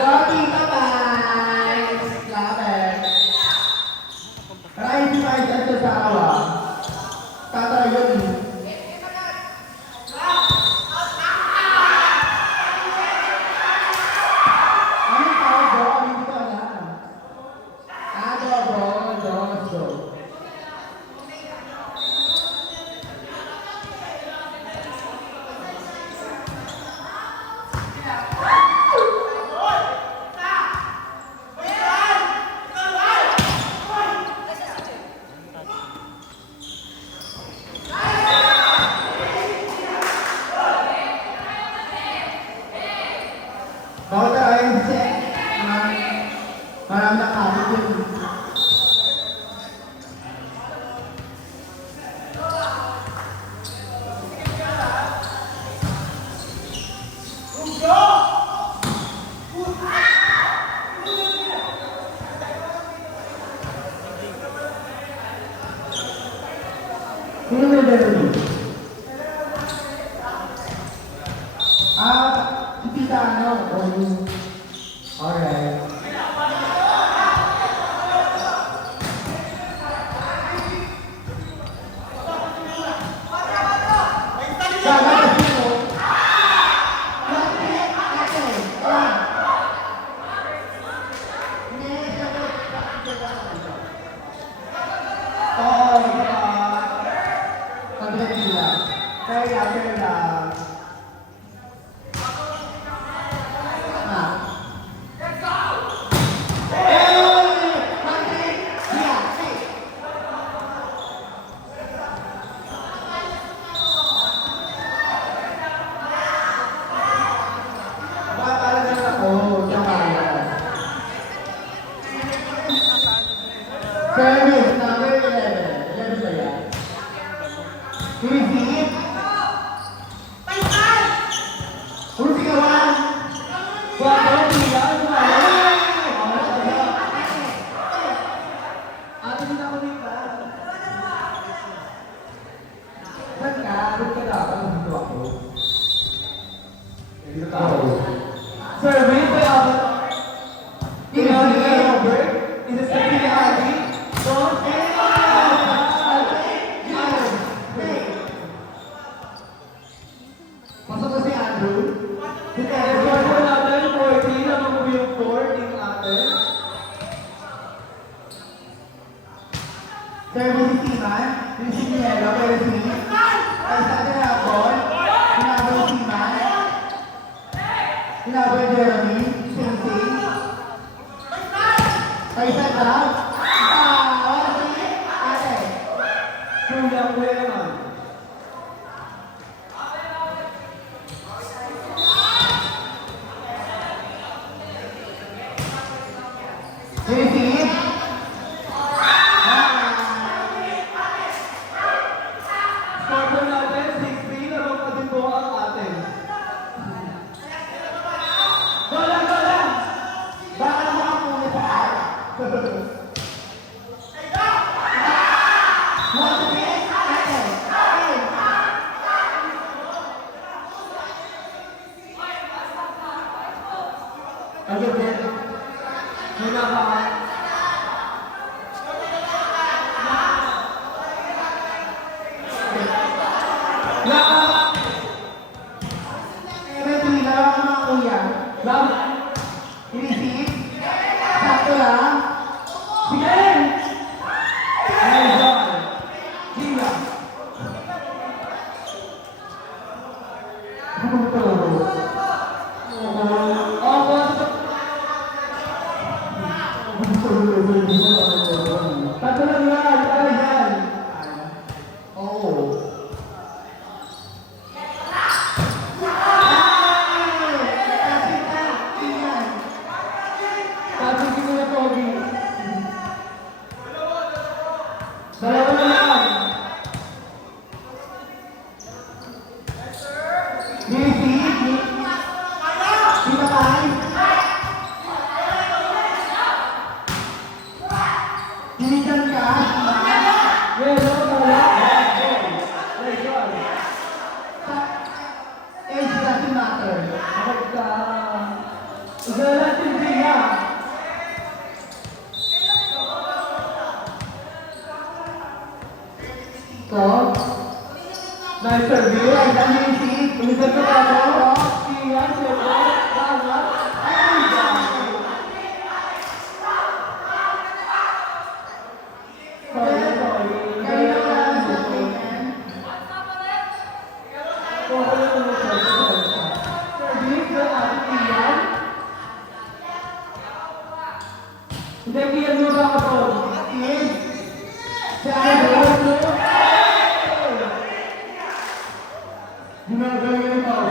Tita Pines! Love it! Maraming si Pines at sasawa. Tatay yun. Anong tawag doon? Hindi ko alam. Dogo. Bakit tayo kasi marami na kapit yun. Sino may dito? Si Tita ano? Alright. Service number 11. 11 ba yan? Receive. Puro sigawan. Bago, sigawan. Ate, hindi ako nita. Saan ka? Doon ka dapat. Dito ako. Dito ako. Service by Avatar. Ikaw ni Robert. Is it sa pinahali? Pasok na si Andrew. Score po natin, 14. Ano mo yung 4 team natin? Service si Timan. Yung si Nielo, pero si ay sa atin na ball. Hinabol si Timan. Hinabol Jeremy. Sing-sing. Kaisa ka? Kuya naman. Receive. Score po natin, 6-3. Laro pa din po ang atin. Gola! Baka naman ang punit sa atin. Ayun din. Muna pa. Ready na lang mga kuya. I-receive. Sakto lang. Sige! Ayun. Gila. Tatlo lang yan, para yan. Oo. Tapos hindi na Toby. Dalawa na lang. Tita Pines. Tinitan ka? Yes, age doesn't matter. Isa natin Nice service. Ay, dami yung seat. Ulisan ko pa ako. Iyan, siyempre. Bangat. Ay, dami. Sorry, sorry. Kayo na lang sa akin. Service, the ating Iyan. Hindi, Iyan mo ba ako? Iyan. Sa akin, ginagawa yung tao.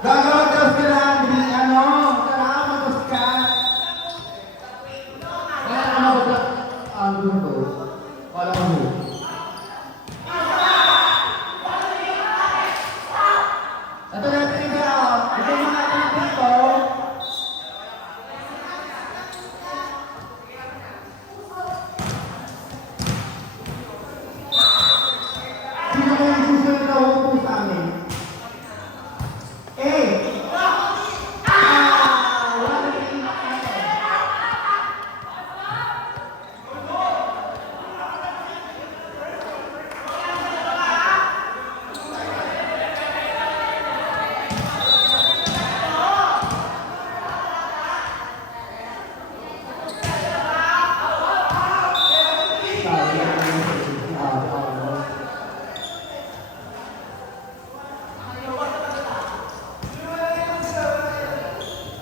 Gagawin ka sa laundry, ano? Kailangan matos ka. Kailangan matos ka. Ang gusto. Wala ko mo. Ito natin yung gao. Ito yung mga natin dito. Sino ko yung susunod na upo sa amin?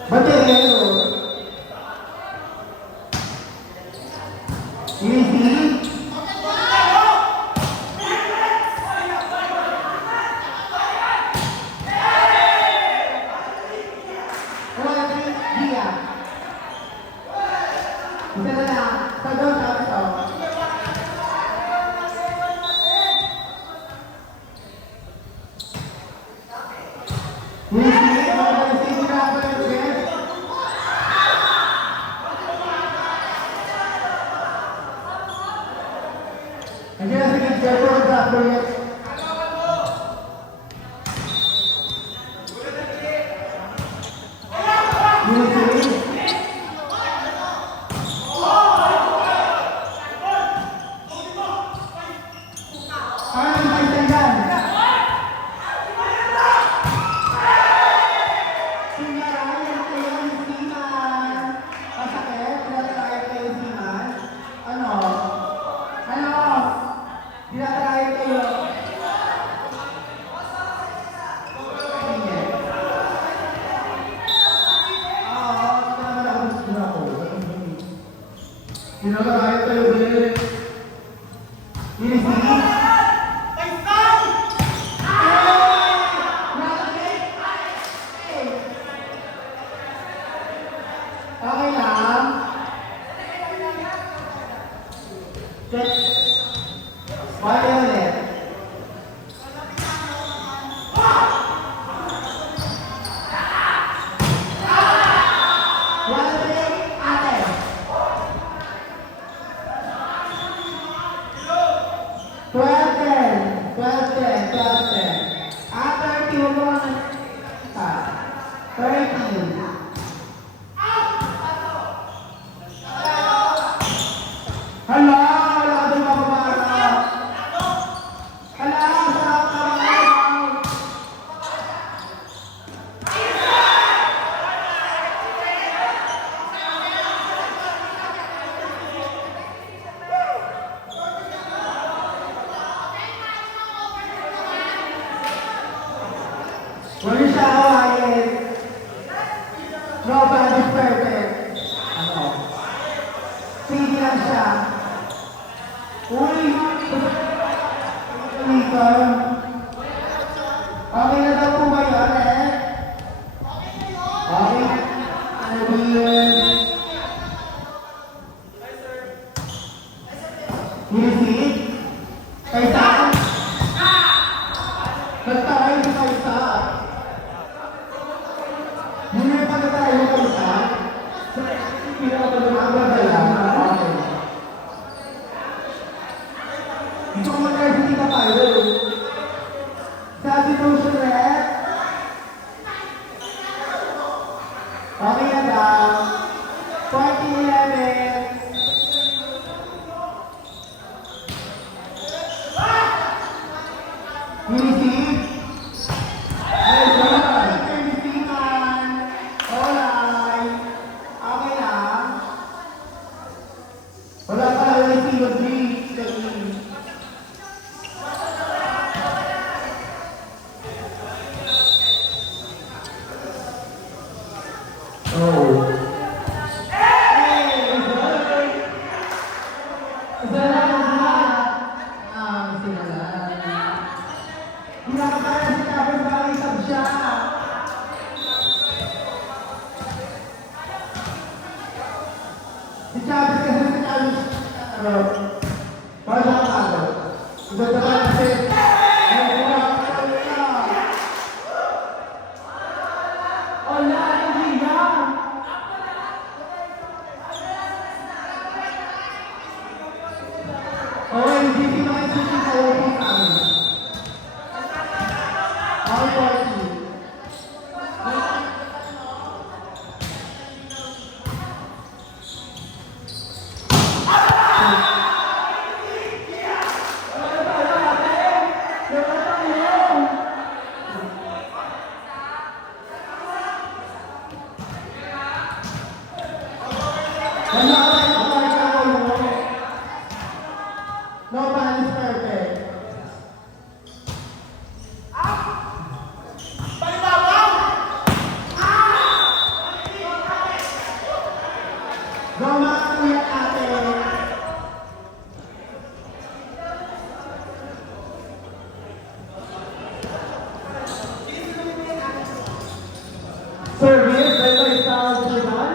Baterero. Easy. Dia. Isa na lang. Tagaw sa ito. Easy. Nandiyan na sige, Jeffrey Gabriel. Kinakaya tayo din. Ini sini. Okay lang. Balik ulit. After 2 more, 13. Hala, wala doon mababasa. Hala, sarap ka mga. Wala siya kawain. Nobody's perfect. Ano? Sige lang siya. Uy! Ulitan. Okay na daw po ba yun eh? Okay. Ano ba yun? Nilisig? Kaysa? Nagtaway si Kaysa. Hindi pa na tayo Kaysa. Pinapagdala. Okay. Ito ko mag-RCT ka tayo. Sabi mo siya rin. Okay na daw. Si Chavez kasi si Chavez, ano, para sa kagad. Iba naman kasi, wala, hindi na. Okay, hindi pinakisusin sa open namin. All party. No man is perfect. Go mga kuya ate. Service, beto isang Sudan.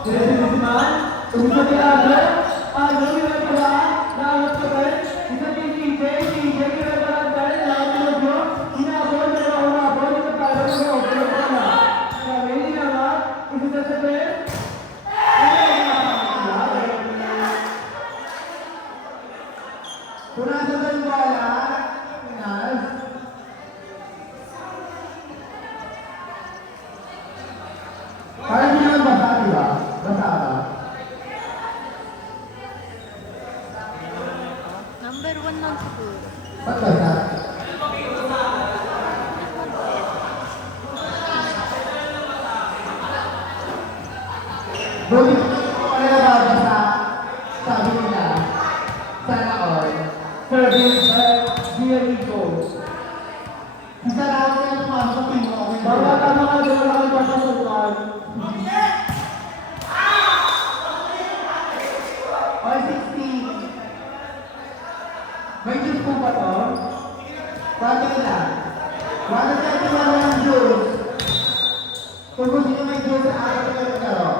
Sinisiman, umisa di agad, ano yung pala, naawat ka ba? Isa din TJ, yung barangay, naawat mo, hinabon, hinabon, ito para mo, pero pala. Sabi, hindi naman, isa sa sabi, kung nasa ba yung bala, Pinas, parang hindi naman basa, di ba? Basa ba? Number 1 lang siguro. Ba't basa? Buti ko ano ba basa? Sabi nila, sana all. Service, Diego. Isa lang yung pumasok sa pinto. Bawat tama ka doon lang ang papasukan. Or 16. May juice po ba to? Pwede lang. Wala tayo tumalo ng juice. Kung gusto nyo may juice sa araw na magkaro.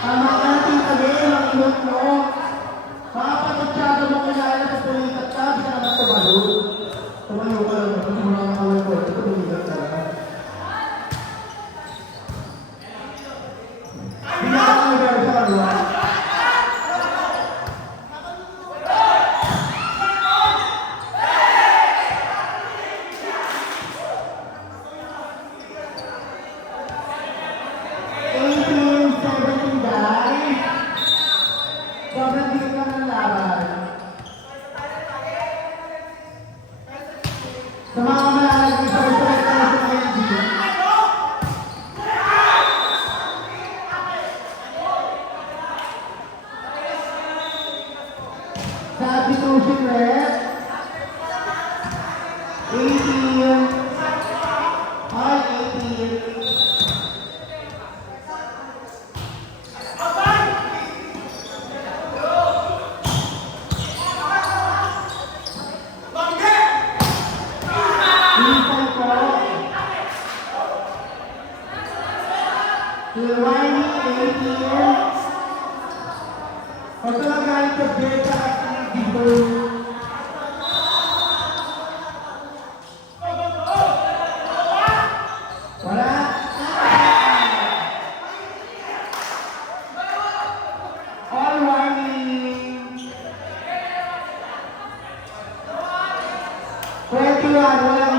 Tama natin sabi, ang ilot mo. Makapagpatsyaga mo kilala sa pulikat ka, bisa naman tumalo. Tumalo ka lang, kasi mga nakawal ko, ito pulikat ka lang. Hindi ka kang lugar sa kalwa. Sobrang bigat lang ng laban. Sa mga malalagay sa respect na sa mga hindi. Substitution rep. 18. All 18. Silvani, 18. Huwag ka lang galing sa beta at dito. Wala. All warning. 21, wala